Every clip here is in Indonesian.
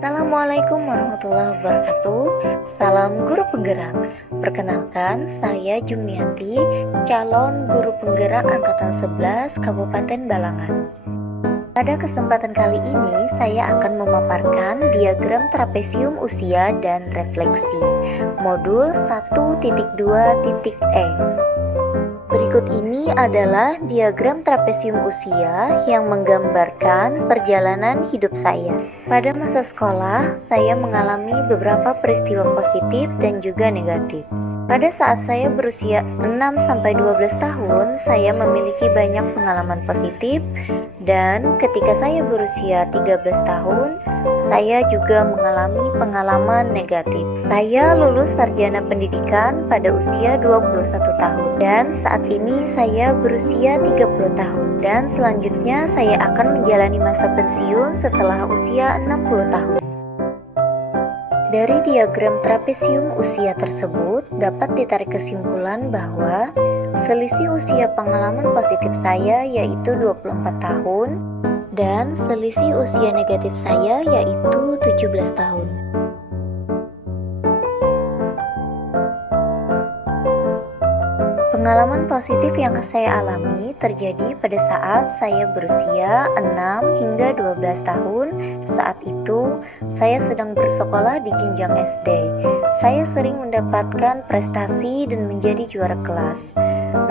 Assalamualaikum warahmatullahi wabarakatuh. Salam guru penggerak. Perkenalkan, saya Jumiati, calon guru penggerak angkatan 11 Kabupaten Balangan. Pada kesempatan kali ini, saya akan memaparkan diagram trapesium usia dan refleksi, modul 1.2.e. Berikut ini adalah diagram trapesium usia yang menggambarkan perjalanan hidup saya. Pada masa sekolah, saya mengalami beberapa peristiwa positif dan juga negatif. Pada saat saya berusia 6-12 tahun, saya memiliki banyak pengalaman positif, dan ketika saya berusia 13 tahun, saya juga mengalami pengalaman negatif. Saya lulus sarjana pendidikan pada usia 21 tahun, dan saat ini saya berusia 30 tahun, dan selanjutnya saya akan menjalani masa pensiun setelah usia 60 tahun. Dari diagram trapesium usia tersebut dapat ditarik kesimpulan bahwa selisih usia pengalaman positif saya yaitu 24 tahun dan selisih usia negatif saya yaitu 17 tahun. Pengalaman positif yang saya alami terjadi pada saat saya berusia 6 hingga 12 tahun. Saat itu, saya sedang bersekolah di jenjang SD. Saya sering mendapatkan prestasi dan menjadi juara kelas.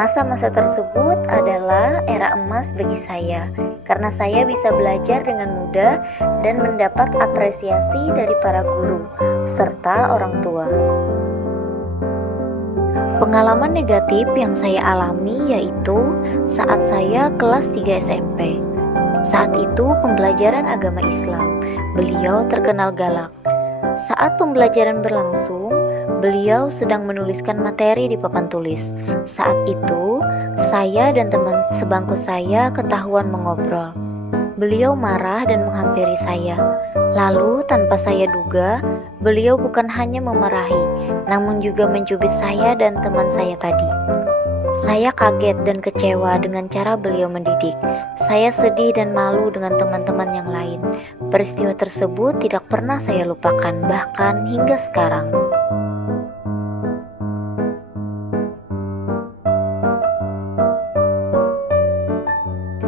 Masa-masa tersebut adalah era emas bagi saya, karena saya bisa belajar dengan mudah dan mendapat apresiasi dari para guru, serta orang tua. Pengalaman negatif yang saya alami yaitu saat saya kelas 3 SMP. Saat itu pembelajaran agama Islam, beliau terkenal galak. Saat pembelajaran berlangsung, beliau sedang menuliskan materi di papan tulis. Saat itu, saya dan teman sebangku saya ketahuan mengobrol. Beliau marah dan menghampiri saya. Lalu tanpa saya duga, beliau bukan hanya memarahi, namun juga mencubit saya dan teman saya tadi. Saya kaget dan kecewa dengan cara beliau mendidik. Saya sedih dan malu dengan teman-teman yang lain. Peristiwa tersebut tidak pernah saya lupakan, bahkan hingga sekarang.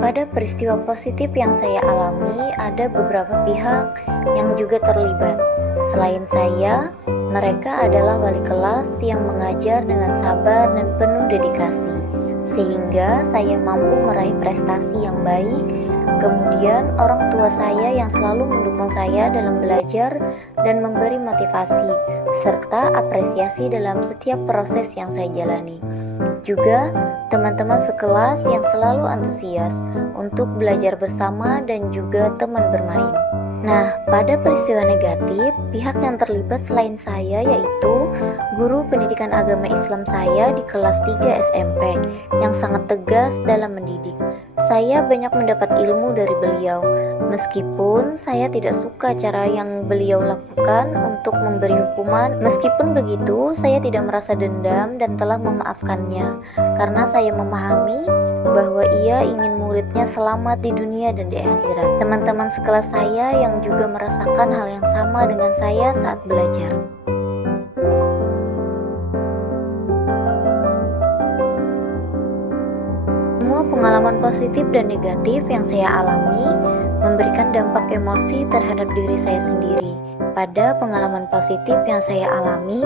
Pada peristiwa positif yang saya alami, ada beberapa pihak yang juga terlibat. Selain saya, mereka adalah wali kelas yang mengajar dengan sabar dan penuh dedikasi, sehingga saya mampu meraih prestasi yang baik. Kemudian orang tua saya yang selalu mendukung saya dalam belajar dan memberi motivasi, serta apresiasi dalam setiap proses yang saya jalani. Juga teman-teman sekelas yang selalu antusias untuk belajar bersama dan juga teman bermain. Nah, pada peristiwa negatif, pihak yang terlibat selain saya yaitu guru pendidikan agama Islam saya di kelas 3 SMP yang sangat tegas dalam mendidik. Saya banyak mendapat ilmu dari beliau, meskipun saya tidak suka cara yang beliau lakukan untuk memberi hukuman. Meskipun begitu, saya tidak merasa dendam dan telah memaafkannya, karena saya memahami bahwa ia ingin muridnya selamat di dunia dan di akhirat. Teman-teman sekelas saya yang juga merasakan hal yang sama dengan saya saat belajar. Semua pengalaman positif dan negatif yang saya alami memberikan dampak emosi terhadap diri saya sendiri. Pada pengalaman positif yang saya alami,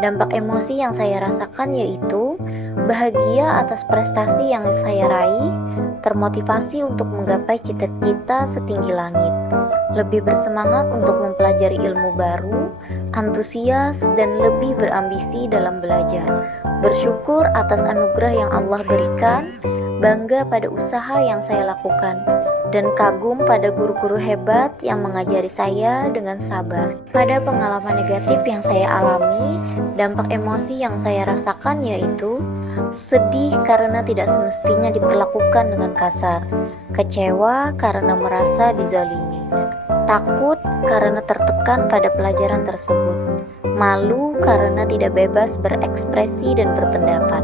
dampak emosi yang saya rasakan yaitu bahagia atas prestasi yang saya raih, termotivasi untuk menggapai cita-cita setinggi langit, lebih bersemangat untuk mempelajari ilmu baru, antusias dan lebih berambisi dalam belajar, bersyukur atas anugerah yang Allah berikan, bangga pada usaha yang saya lakukan, dan kagum pada guru-guru hebat yang mengajari saya dengan sabar. Pada pengalaman negatif yang saya alami, dampak emosi yang saya rasakan yaitu sedih karena tidak semestinya diperlakukan dengan kasar, kecewa karena merasa dizalimi, takut karena tertekan pada pelajaran tersebut, malu karena tidak bebas berekspresi dan berpendapat,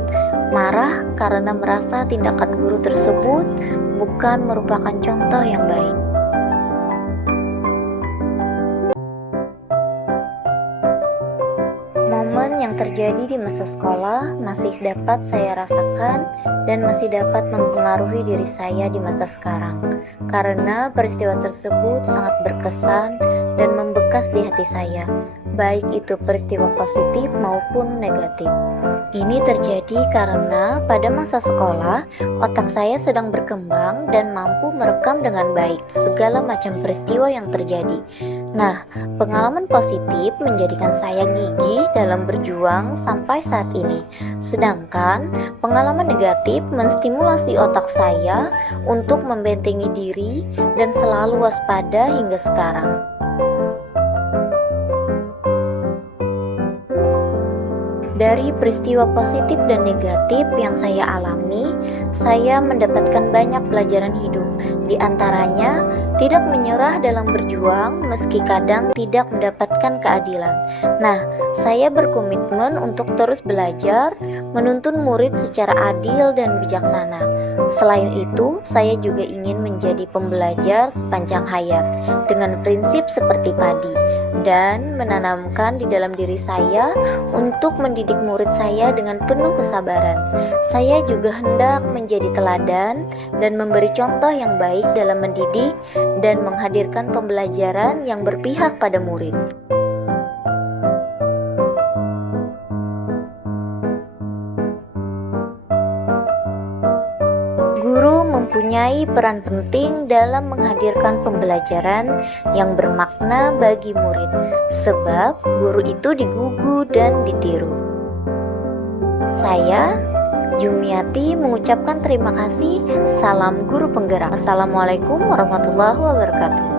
marah karena merasa tindakan guru tersebut bukan merupakan contoh yang baik. momen yang terjadi di masa sekolah masih dapat saya rasakan dan masih dapat mempengaruhi diri saya di masa sekarang, karena peristiwa tersebut sangat berkesan dan membekas di hati saya, baik itu peristiwa positif maupun negatif. Ini terjadi karena pada masa sekolah, otak saya sedang berkembang dan mampu merekam dengan baik segala macam peristiwa yang terjadi. Nah, pengalaman positif menjadikan saya gigih dalam berjuang sampai saat ini. Sedangkan pengalaman negatif menstimulasi otak saya untuk membentengi diri dan selalu waspada hingga sekarang. Dari peristiwa positif dan negatif yang saya alami, saya mendapatkan banyak pelajaran hidup. Di antaranya, tidak menyerah dalam berjuang meski kadang tidak mendapatkan keadilan. Nah, saya berkomitmen untuk terus belajar, menuntun murid secara adil dan bijaksana. Selain itu, saya juga ingin menjadi pembelajar sepanjang hayat dengan prinsip seperti padi dan menanamkan di dalam diri saya untuk mendidik murid saya dengan penuh kesabaran. Saya juga hendak menjadi teladan dan memberi contoh yang baik dalam mendidik dan menghadirkan pembelajaran yang berpihak pada murid. Guru mempunyai peran penting dalam menghadirkan pembelajaran yang bermakna bagi murid, sebab guru itu digugu dan ditiru. Saya, Jumiati, mengucapkan terima kasih. Salam guru penggerak. Assalamualaikum warahmatullahi wabarakatuh.